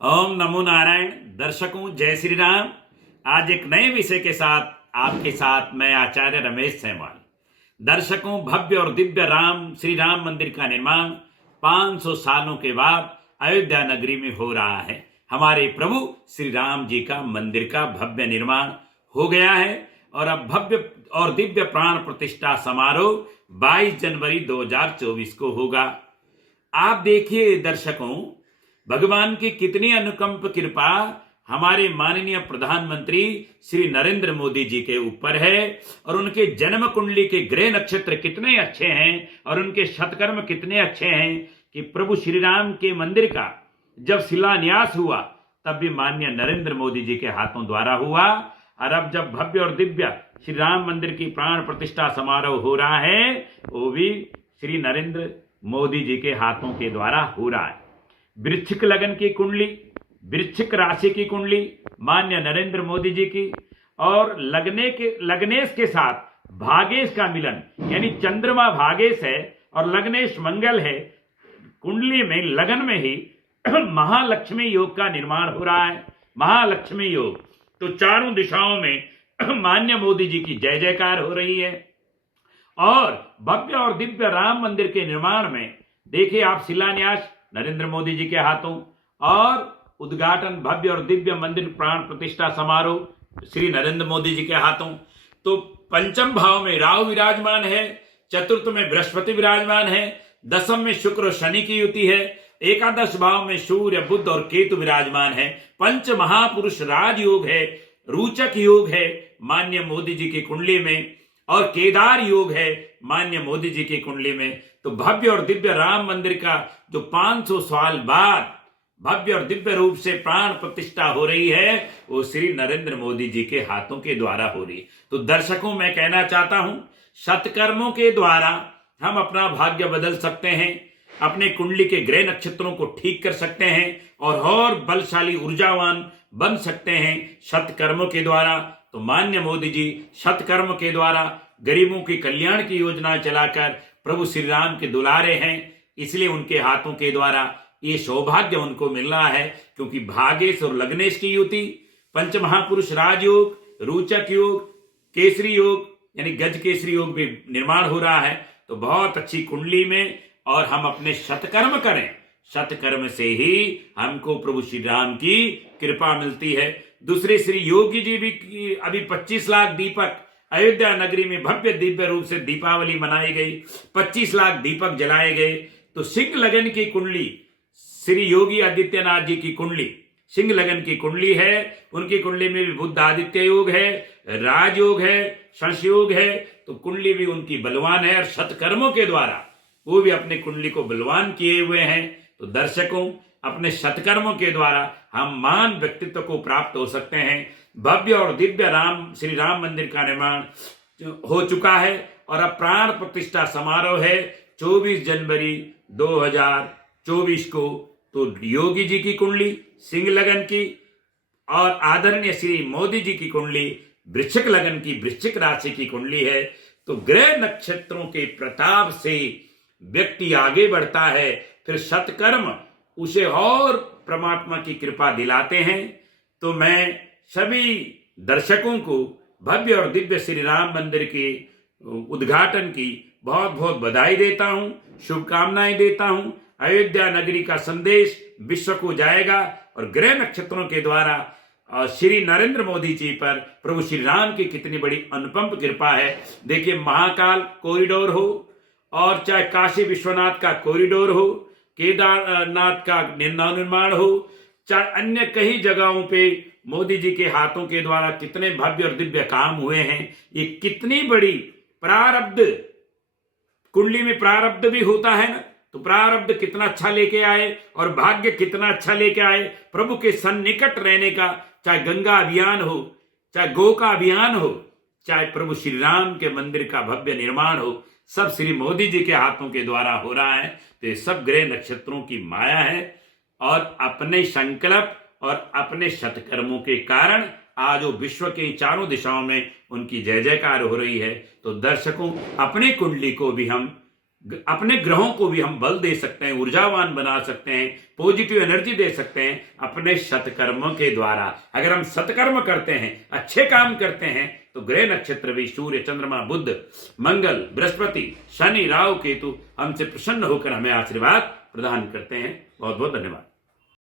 ओम नमो नारायण। दर्शकों जय श्री राम। आज एक नए विषय के साथ आपके साथ मैं आचार्य रमेश सैमाल। दर्शकों, भव्य और दिव्य राम श्री राम मंदिर का निर्माण 500 सालों के बाद अयोध्या नगरी में हो रहा है। हमारे प्रभु श्री राम जी का मंदिर का भव्य निर्माण हो गया है और अब भव्य और दिव्य प्राण प्रतिष्ठा समारोह 22 जनवरी 2024 को होगा। आप देखिए दर्शकों, भगवान की कितनी अनुकंप कृपा हमारे माननीय प्रधानमंत्री श्री नरेंद्र मोदी जी के ऊपर है और उनके जन्म कुंडली के ग्रह नक्षत्र कितने अच्छे हैं और उनके सत्कर्म कितने अच्छे हैं कि प्रभु श्री राम के मंदिर का जब शिलान्यास हुआ तब भी माननीय नरेंद्र मोदी जी के हाथों द्वारा हुआ और अब जब भव्य और दिव्य श्री राम मंदिर की प्राण प्रतिष्ठा समारोह हो रहा है वो भी श्री नरेंद्र मोदी जी के हाथों के द्वारा हो रहा है। वृश्चिक लगन की कुंडली, वृश्चिक राशि की कुंडली मान्य नरेंद्र मोदी जी की और लग्नेश के साथ भागेश का मिलन, यानी चंद्रमा भागेश है और लग्नेश मंगल है। कुंडली में लगन में ही महालक्ष्मी योग का निर्माण हो रहा है। महालक्ष्मी योग तो चारों दिशाओं में मान्य मोदी जी की जय जयकार हो रही है और भव्य और दिव्य राम मंदिर के निर्माण में देखिए आप शिलान्यास नरेंद्र मोदी जी के हाथों और उद्घाटन भव्य और दिव्य मंदिर प्राण प्रतिष्ठा समारोह श्री नरेंद्र मोदी जी के हाथों। तो पंचम भाव में राहु विराजमान है, चतुर्थ में बृहस्पति विराजमान है, दसम में शुक्र और शनि की युति है, एकादश भाव में सूर्य बुध और केतु विराजमान है। पंच महापुरुष राजयोग है, रोचक योग है मान्य मोदी जी की कुंडली में और केदार योग है मान्य मोदी जी की कुंडली में। तो भव्य और दिव्य राम मंदिर का जो 500 साल बाद भव्य और दिव्य रूप से प्राण प्रतिष्ठा हो रही है वो श्री नरेंद्र मोदी जी के हाथों के द्वारा हो रही है। तो दर्शकों, मैं कहना चाहता हूं सत्कर्मों के द्वारा हम अपना भाग्य बदल सकते हैं, अपने कुंडली के ग्रह नक्षत्रों को ठीक कर सकते हैं और बलशाली ऊर्जावान बन सकते हैं सत्कर्मों के द्वारा। तो मान्य मोदी जी सत्कर्म के द्वारा गरीबों की कल्याण की योजना चलाकर प्रभु श्री राम के दुलारे हैं, इसलिए उनके हाथों के द्वारा ये सौभाग्य उनको मिल रहा है क्योंकि भागेश और लग्नेश की युति, पंच महापुरुष राजयोग, रोचक योग, केसरी योग यानी गज केसरी योग भी निर्माण हो रहा है। तो बहुत अच्छी कुंडली में और हम अपने सत्कर्म करें, सत्कर्म से ही हमको प्रभु श्री राम की कृपा मिलती है। दूसरे श्री योगी जी भी अभी 25 लाख दीपक अयोध्या नगरी में भव्य दिव्य रूप से दीपावली मनाई गई, 25 लाख दीपक जलाए गए। तो सिंह लगन की कुंडली श्री योगी आदित्यनाथ जी की कुंडली सिंह लगन की कुंडली है, उनकी कुंडली में भी बुद्ध आदित्य योग है, राजयोग है, शश योग है। तो कुंडली भी उनकी बलवान है और सत्कर्मों के द्वारा वो भी अपने कुंडली को बलवान किए हुए हैं। तो दर्शकों, अपने सत्कर्मों के द्वारा हम महान व्यक्तित्व को प्राप्त हो सकते हैं। भव्य और दिव्य श्री राम मंदिर का निर्माण हो चुका है और अब प्राण प्रतिष्ठा समारोह है 24 जनवरी 2024 को। तो योगी जी की कुंडली सिंह लगन की और आदरणीय श्री मोदी जी की कुंडली वृश्चिक लगन की, वृश्चिक राशि की कुंडली है। तो ग्रह नक्षत्रों के प्रताप से व्यक्ति आगे बढ़ता है, फिर सत्कर्म उसे और परमात्मा की कृपा दिलाते हैं। तो मैं सभी दर्शकों को भव्य और दिव्य श्री राम मंदिर के उद्घाटन की बहुत बहुत बधाई देता हूं, शुभकामनाएं देता हूं। अयोध्या नगरी का संदेश विश्व को जाएगा और ग्रह नक्षत्रों के द्वारा श्री नरेंद्र मोदी जी पर प्रभु श्री राम की कितनी बड़ी अनुपम कृपा है। देखिए, महाकाल कॉरिडोर हो और चाहे काशी विश्वनाथ का कॉरिडोर हो, केदारनाथ का निर्माण हो, चाहे अन्य कई जगहों पे मोदी जी के हाथों के द्वारा कितने भव्य और दिव्य काम हुए हैं। ये कितनी बड़ी प्रारब्ध, कुंडली में प्रारब्ध भी होता है ना, तो प्रारब्ध कितना अच्छा लेके आए और भाग्य कितना अच्छा लेके आए। प्रभु के सन्निकट रहने का, चाहे गंगा अभियान हो, चाहे गो का अभियान हो, चाहे प्रभु श्री राम के मंदिर का भव्य निर्माण हो, सब श्री मोदी जी के हाथों के द्वारा हो रहा है। तो ये सब ग्रह नक्षत्रों की माया है और अपने संकल्प और अपने सत्कर्मों के कारण आज वो विश्व के चारों दिशाओं में उनकी जय जयकार हो रही है। तो दर्शकों, अपनी कुंडली को भी हम अपने ग्रहों को भी हम बल दे सकते हैं, ऊर्जावान बना सकते हैं, पॉजिटिव एनर्जी दे सकते हैं अपने सत्कर्मों के द्वारा। अगर हम सत्कर्म करते हैं, अच्छे काम करते हैं, तो ग्रह नक्षत्र भी सूर्य, चंद्रमा, बुध, मंगल, बृहस्पति, शनि, राहु, केतु हमसे प्रसन्न होकर हमें आशीर्वाद प्रदान करते हैं। बहुत बहुत धन्यवाद।